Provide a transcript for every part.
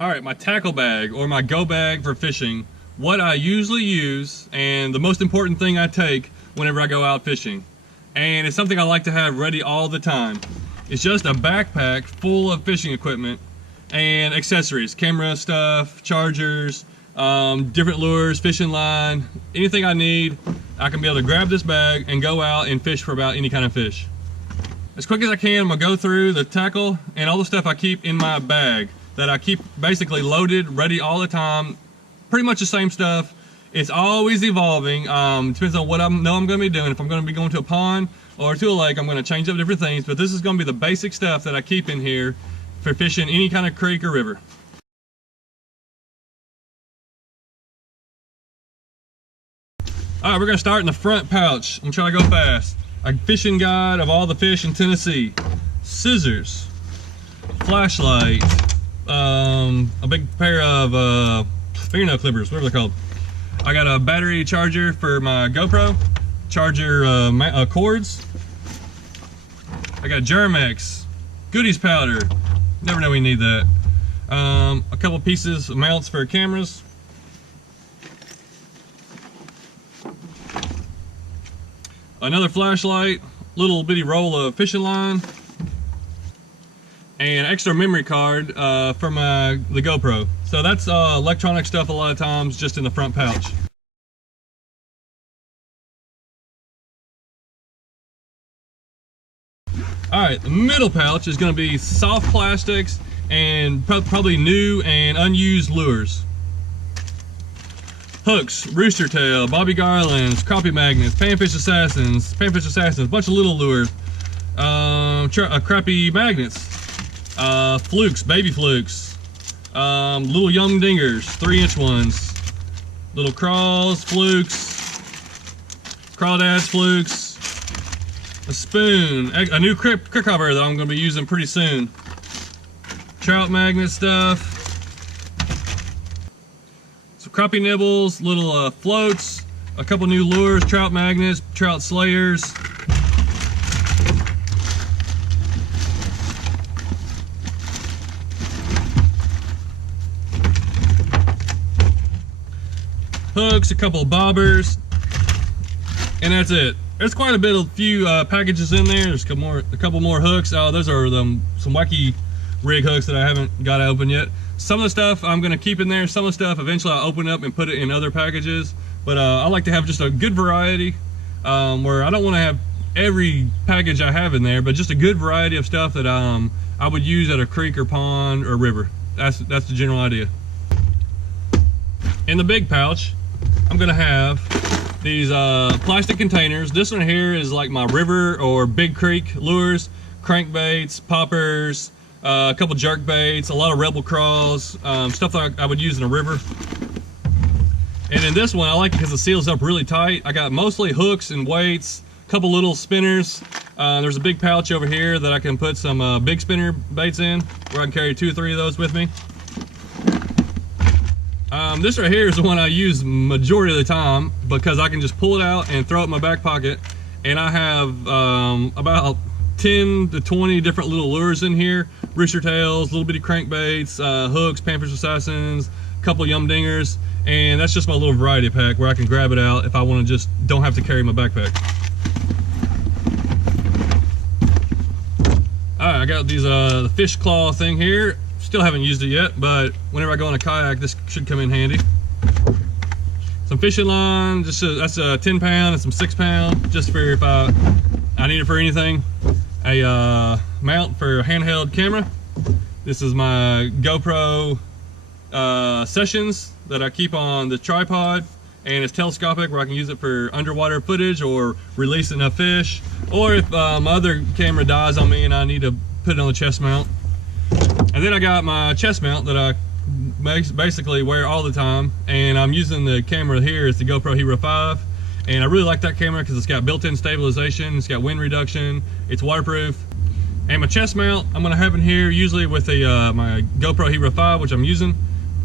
Alright, my tackle bag or my go bag for fishing. What I usually use and the most important thing I take whenever I go out fishing. And it's something I like to have ready all the time. It's just a backpack full of fishing equipment and accessories, camera stuff, chargers, different lures, fishing line, anything I need. I can be able to grab this bag and go out and fish for about any kind of fish. As quick as I can, I'm gonna go through the tackle and all the stuff I keep in my bag that I keep basically loaded, ready all the time. Pretty much the same stuff. It's always evolving. Depends on what I know I'm gonna be doing. If I'm gonna be going to a pond or to a lake, I'm gonna change up different things, but this is gonna be the basic stuff that I keep in here for fishing any kind of creek or river. All right, we're gonna start in the front pouch. I'm trying to go fast. A fishing guide of all the fish in Tennessee. Scissors, flashlight, a big pair of fingernail clippers, whatever they're called. I got a battery charger for my GoPro, charger cords. I got Germex, goodies powder, never know we need that. A couple pieces of mounts for cameras. Another flashlight, little bitty roll of fishing line, and an extra memory card for the GoPro. So that's electronic stuff a lot of times just in the front pouch. Alright, the middle pouch is going to be soft plastics and probably new and unused lures. Hooks, rooster tail, bobby garlands, crappie magnets, panfish assassins, a bunch of little lures, crappie magnets, flukes, baby flukes, little young dingers, 3-inch ones, little crawls, flukes, crawdads, flukes, a spoon, a new crick cover that I'm going to be using pretty soon, trout magnet stuff, some crappie nibbles, little floats, a couple new lures, trout magnets, trout slayers, hooks, a couple of bobbers, and that's it. There's quite a few packages in there. There's a couple more hooks. Those are some wacky rig hooks that I haven't got open yet. Some of the stuff I'm going to keep in there. Some of the stuff eventually I'll open up and put it in other packages. But I like to have just a good variety where I don't want to have every package I have in there, but just a good variety of stuff that I would use at a creek or pond or river. That's the general idea. In the big pouch, I'm going to have these plastic containers. This one here is like my river or big creek lures, crankbaits, poppers, a couple jerk baits, a lot of rebel crawls, stuff that I would use in a river. And in this one, I like it because it seals up really tight. I got mostly hooks and weights, a couple little spinners. There's a big pouch over here that I can put some big spinner baits in, where I can carry 2 or 3 of those with me. This right here is the one I use majority of the time because I can just pull it out and throw it in my back pocket, and I have about 10 to 20 different little lures in here. Rooster tails, little bitty crankbaits, hooks, panfish assassins, a couple of yum dingers, and that's just my little variety pack where I can grab it out if I want to just don't have to carry my backpack. Alright, I got these the fish claw thing here. Still haven't used it yet, but whenever I go on a kayak, this should come in handy. Some fishing line, that's a 10 pound and some 6 pound, just for if I need it for anything. A mount for a handheld camera. This is my GoPro sessions that I keep on the tripod, and it's telescopic where I can use it for underwater footage or releasing a fish, or if my other camera dies on me and I need to put it on the chest mount. And then I got my chest mount that I basically wear all the time, and I'm using the camera here. It's the GoPro Hero 5, and I really like that camera because it's got built-in stabilization, it's got wind reduction, it's waterproof. And my chest mount I'm going to have in here usually with my GoPro Hero 5, which I'm using,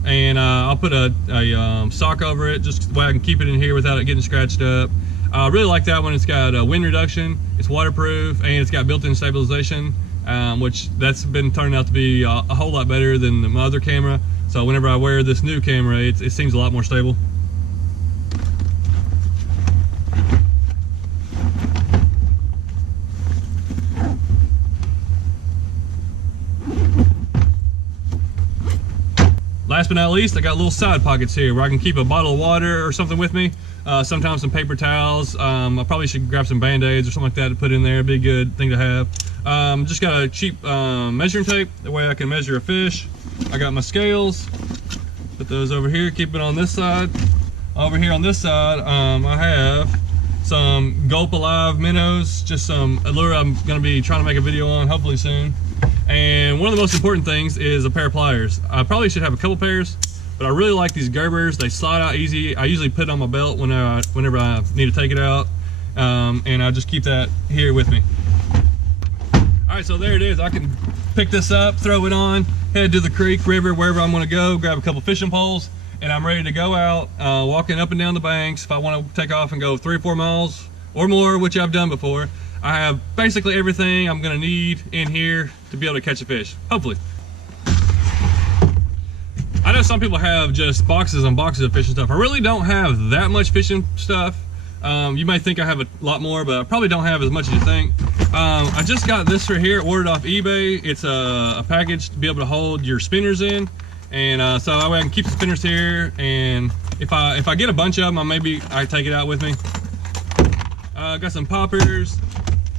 and I'll put a sock over it just the way I can keep it in here without it getting scratched up. I really like that one. It's got wind reduction, it's waterproof, and it's got built-in stabilization. which that's been turning out to be a whole lot better than my other camera. So whenever I wear this new camera, it seems a lot more stable. Last but not least, I got little side pockets here where I can keep a bottle of water or something with me. Sometimes some paper towels. I probably should grab some band-aids or something like that to put in there. It'd be a good thing to have. Just got a cheap measuring tape. That way I can measure a fish. I got my scales. Put those over here. Keep it on this side. Over here on this side, I have some Gulp Alive minnows. Just some lure I'm going to be trying to make a video on hopefully soon. And one of the most important things is a pair of pliers. I probably should have a couple pairs, but I really like these Gerbers. They slide out easy. I usually put it on my belt whenever I need to take it out, and I just keep that here with me. All right, so there it is. I can pick this up, throw it on, head to the creek, river, wherever I'm gonna go, grab a couple fishing poles, and I'm ready to go out, walking up and down the banks. If I wanna take off and go 3 or 4 miles or more, which I've done before, I have basically everything I'm gonna need in here to be able to catch a fish, hopefully. I know some people have just boxes and boxes of fishing stuff. I really don't have that much fishing stuff. You may think I have a lot more, but I probably don't have as much as you think. I just got this right here, ordered off eBay. It's a package to be able to hold your spinners in. And so that way I can keep the spinners here. And if I get a bunch of them, maybe I take it out with me. Got some poppers.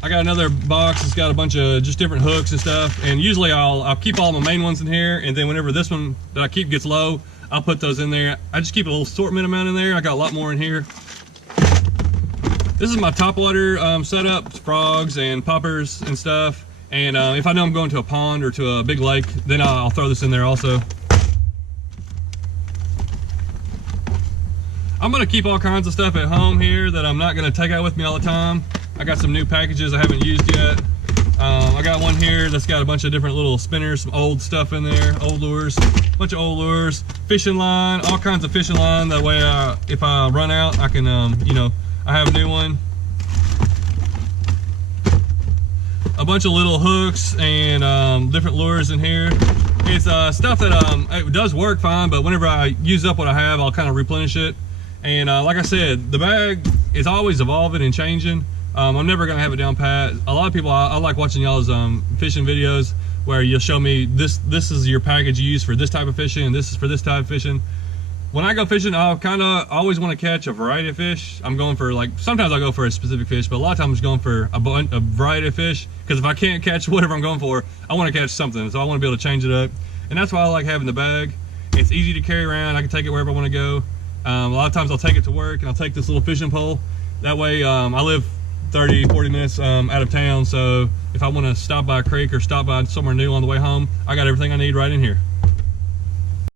I got another box that's got a bunch of just different hooks and stuff. And usually I'll keep all my main ones in here. And then whenever this one that I keep gets low, I'll put those in there. I just keep a little assortment amount in there. I got a lot more in here. This is my topwater setup, frogs and poppers and stuff. And if I know I'm going to a pond or to a big lake, then I'll throw this in there also. I'm gonna keep all kinds of stuff at home here that I'm not gonna take out with me all the time. I got some new packages I haven't used yet. I got one here that's got a bunch of different little spinners, some old stuff in there, old lures, bunch of old lures, fishing line, all kinds of fishing line. That way, if I run out, I can, you know, I have a new one. A bunch of little hooks and different lures in here. It's stuff that it does work fine, but whenever I use up what I have, I'll kind of replenish it. And like I said, the bag is always evolving and changing. I'm never gonna have it down pat. A lot of people, I like watching y'all's fishing videos where you'll show me this is your package you use for this type of fishing and this is for this type of fishing. When I go fishing, I kind of always want to catch a variety of fish. I'm going for, like, sometimes I'll go for a specific fish, but a lot of times I'm just going for a variety of fish, because if I can't catch whatever I'm going for, I want to catch something, so I want to be able to change it up. And that's why I like having the bag. It's easy to carry around. I can take it wherever I want to go. A lot of times I'll take it to work and I'll take this little fishing pole. That way I live 30-40 minutes out of town, so if I want to stop by a creek or stop by somewhere new on the way home, I got everything I need right in here.